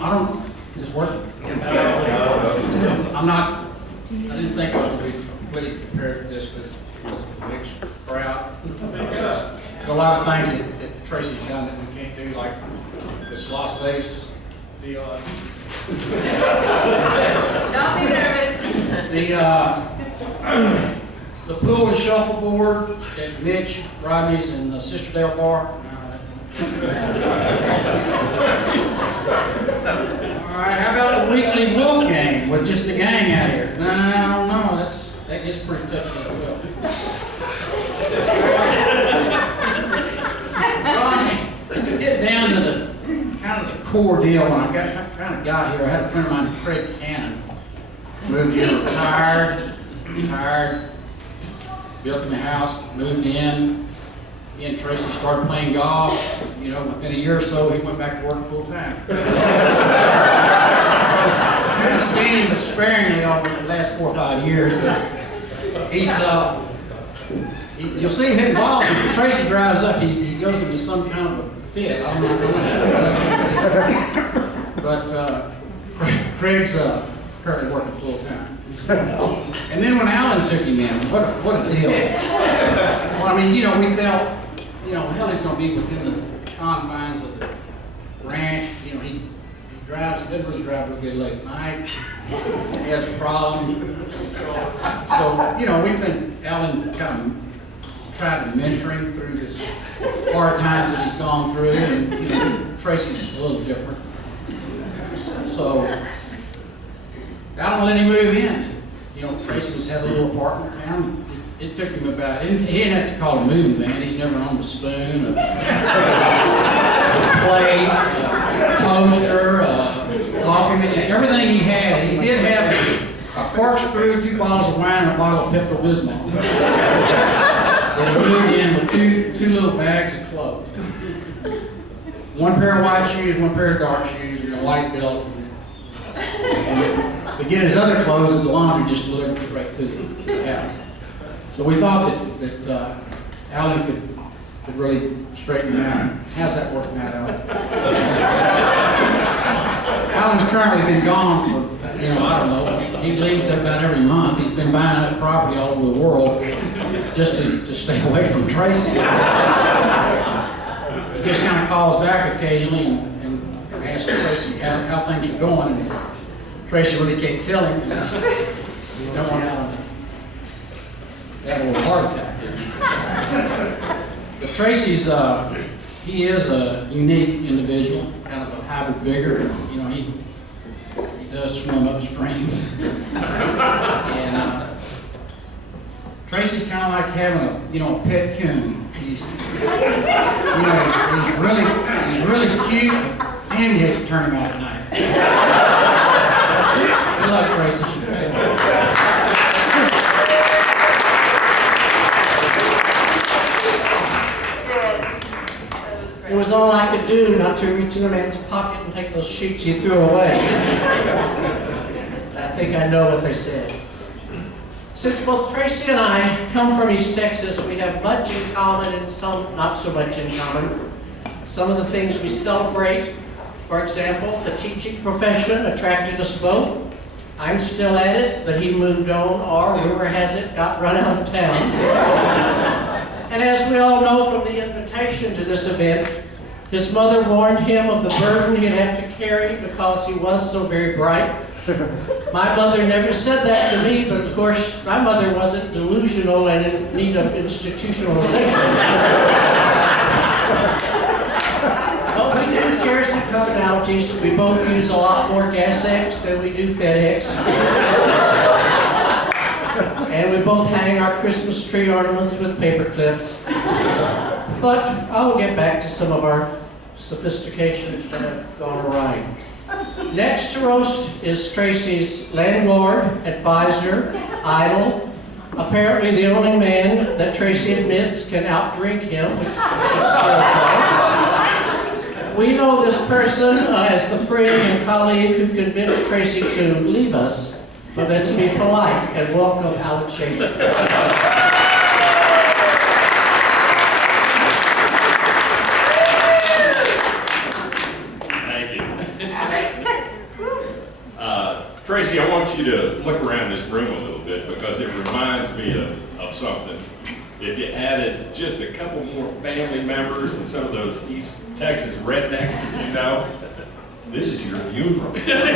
is this working? I didn't think I was going to be completely prepared for this, but it was a mixed crowd. There's a lot of things that Tracy's done that we can't do, like this Las Vegas deal. Don't be nervous. The pool and shuffleboard at Mitch, Rodney's, and the Sister Dale Bar. All right, how about the weekly wolf game with just the gang out here? No, I don't know. That gets pretty touchy as well. Get down to the kind of the core deal. When I kind of got here, I had a friend of mine, Craig Cannon, moved here, retired, built him a house, moved in. He and Tracy started playing golf. You know, within a year or so, he went back to work full time. I've seen him sparingly over the last 4 or 5 years, but he's you'll see him hitting balls. If Tracy drives up, he goes into some kind of a fit. I'm not sure exactly. But Craig's currently working full time. And then when Alan took him in, what a deal. Well, I mean, you know, we felt, you know, hell, he's going to be within the confines of the ranch. You know, he drives, he doesn't really drive real good late at night. He has a problem. So, you know, Alan kind of tried to mentor him through this hard times that he's gone through. And, you know, Tracy's a little different. So, Alan let him move in. You know, Tracy had a little apartment town. It took him about, he didn't have to call a moving van. He's never owned a spoon, a plate, a toaster, a coffee maker, everything he had. He did have a corkscrew, 2 bottles of wine, and a bottle of Pepto-Bismol. And he moved in with two little bags of clothes. 1 pair of white shoes, 1 pair of dark shoes, and a white belt. And to get his other clothes, the laundry just delivered straight to the house. So we thought that Alan could really straighten him out. How's that working out, Alan? Alan's currently been gone for, you know, I don't know, he leaves about every month. He's been buying up property all over the world just to stay away from Tracy. He just kind of calls back occasionally and asks Tracy how things are going. And Tracy really can't tell him because you don't want Alan to have a little heart attack. But Tracy's, he is a unique individual, kind of a hybrid vigor. You know, he does swim upstream. And Tracy's kind of like having a pet coon. He's really cute, and you have to turn him out at night. Good luck, Tracy. It was all I could do not to reach in a man's pocket and take those sheets he threw away. I think I know what they said. Since both Tracy and I come from East Texas, we have much in common and some not so much in common. Some of the things we celebrate, for example, the teaching profession attracted us both. I'm still at it, but he moved on, or rumor has it, got run out of town. And as we all know from the invitation to this event, his mother warned him of the burden he'd have to carry because he was so very bright. My mother never said that to me, but of course, my mother wasn't delusional and in need of institutionalization. But we do share some commonalities. We both use a lot more Gas X than we do FedEx. And we both hang our Christmas tree ornaments with paper clips. But I will get back to some of our sophistications that have gone awry. Next to roast is Tracy's landlord, advisor, idol, apparently the only man that Tracy admits can outdrink him, which should still fall. We know this person as the friend and colleague who convinced Tracy to leave us. But let's be polite and welcome Alan Schaefer. Thank you. you to look around this room a little bit because it reminds me of something. If you added just a couple more family members and some of those East Texas rednecks that you know, this is your funeral. They're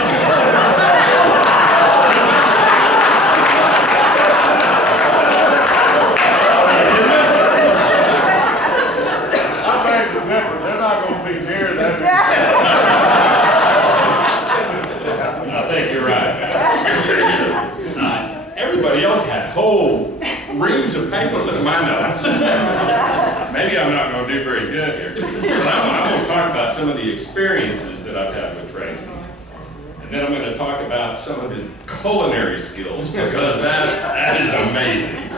not going to be near that. I think you're right. Everybody else had whole reams of paper. Look at my notes. Maybe I'm not going to do very good here. But I want to talk about some of the experiences that I've had with Tracy. And then I'm going to talk about some of his culinary skills because that is amazing.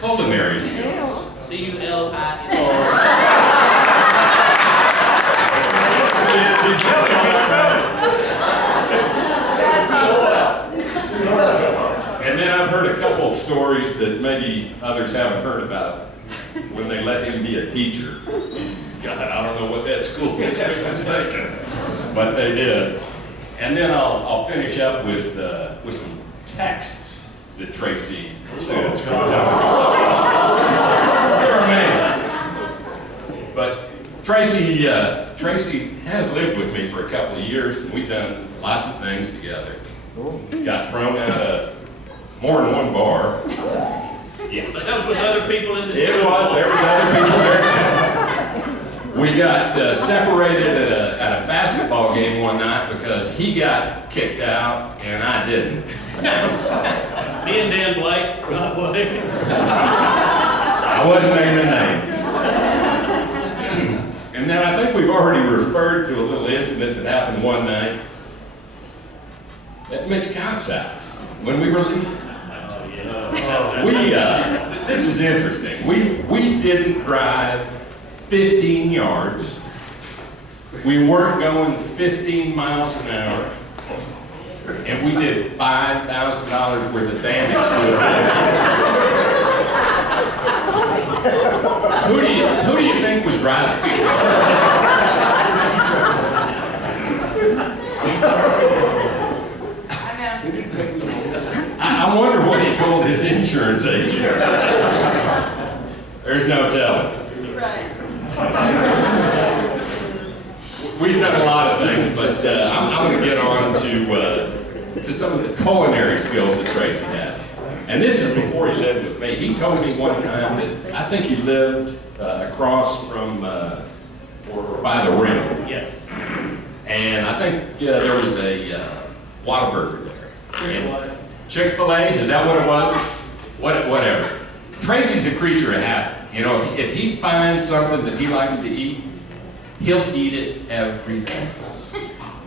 Culinary skills. C-U-L-I-N. And then I've heard a couple of stories that maybe others haven't heard about when they let him be a teacher. God, I don't know what that school is, but they did. And then I'll finish up with some texts that Tracy sends from time to time. You're a man. But Tracy has lived with me for a couple of years, and we've done lots of things together. Got thrown out of more than one bar. Yeah. But that was with other people in the It was. There was other people there too. We got separated at a basketball game one night because he got kicked out and I didn't. Me and Dan Blake, Rob Blake. I wasn't naming names. And then I think we've already referred to a little incident that happened one night at Mitch Cobb's house when we were leaving. This is interesting. We didn't drive 15 yards. We weren't going 15 miles an hour. And we did $5,000 worth of damage to a vehicle. Who do you think was driving? I wonder what he told his insurance agent. There's no telling. Right. We've done a lot of things, but I'm going to get on to some of the culinary skills that Tracy has. And this is before he lived with me. He told me one time that I think he lived across from or by the rim. Yes. And I think there was a Whataburger there. Chick-fil-A, is that what it was? Whatever. Tracy's a creature of habit. You know, if he finds something that he likes to eat, he'll eat it every day.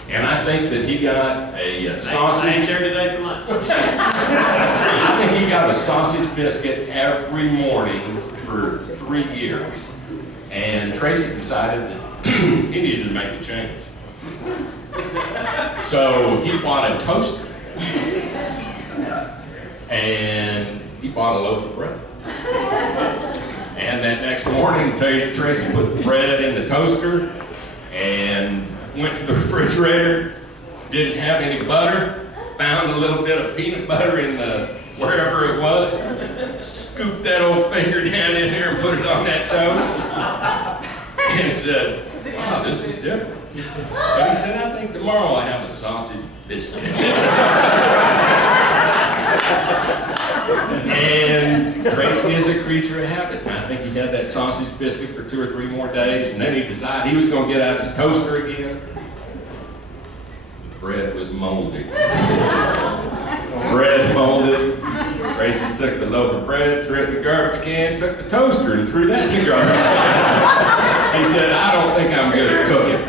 And I think that he got a sausage. I ate there today for lunch. I think he got a sausage biscuit every morning for 3 years. And Tracy decided that he needed to make a change. So he bought a toaster. And he bought a loaf of bread. And that next morning, Tracy put the bread in the toaster and went to the refrigerator, didn't have any butter, found a little bit of peanut butter in the wherever it was, scooped that old finger down in there and put it on that toast, and said, "Wow, this is different." But he said, "I think tomorrow I'll have a sausage biscuit." And Tracy is a creature of habit. And I think he had that sausage biscuit for 2 or 3 more days, and then he decided he was going to get out his toaster again. The bread was moldy. Bread molded. Tracy took the loaf of bread, threw it in the garbage can, took the toaster and threw that in the garbage can. He said, "I don't think I'm good at cooking."